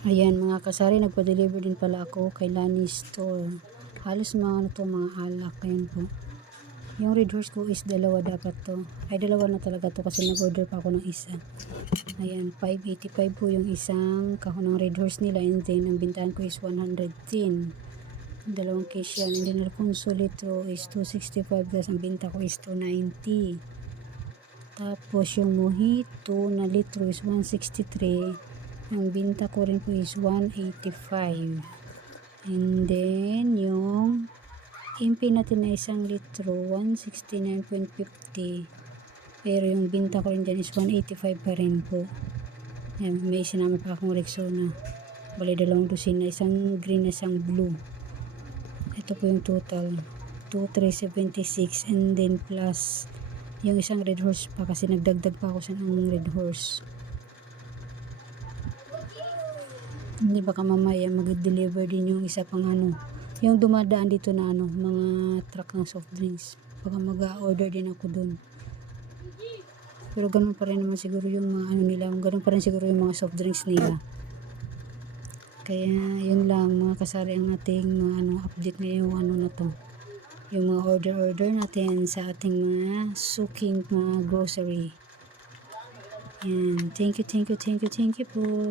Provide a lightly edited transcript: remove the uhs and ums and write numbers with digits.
Ayan mga kasari, nagpa-deliver din pala ako kay Lani Store. Halos mga ano to, mga alak. Ayan po. Yung red horse ko is dalawa dapat to. Ay dalawa na talaga to kasi nag-order pa ako ng isa. Ayan, 585 po yung isang kahon ng red horse nila, and then ang bintahan ko is 110. Dalawang case yan. And then Alfonso litro is 265, tapos ang binta ko is 290. Tapos yung mojito na litro is 163. Ang binta ko rin po is 185. And then yung MP natin na isang litro 169.50. Pero yung binta ko rin dyan is 185 pa rin po. Yan, may sinama pa akong Rexona. Bali dalawang dosina, isang green na isang blue. Ito po yung total 2376, and then plus yung isang red horse pa kasi nagdagdag pa ako sa ng red horse. Hindi baka mamaya mag-deliver din yung isa pang ano, yung dumadaan dito na ano, mga truck ng soft drinks. Baka mag-order din ako dun. Pero ganun pa rin naman siguro yung mga ano nila, ganun pa rin siguro yung mga soft drinks nila. Kaya yun lang mga kasari ang ating mga ano, update ngayong ano na to. Yung mga order natin sa ating mga suking mga grocery. Yan. Thank you po.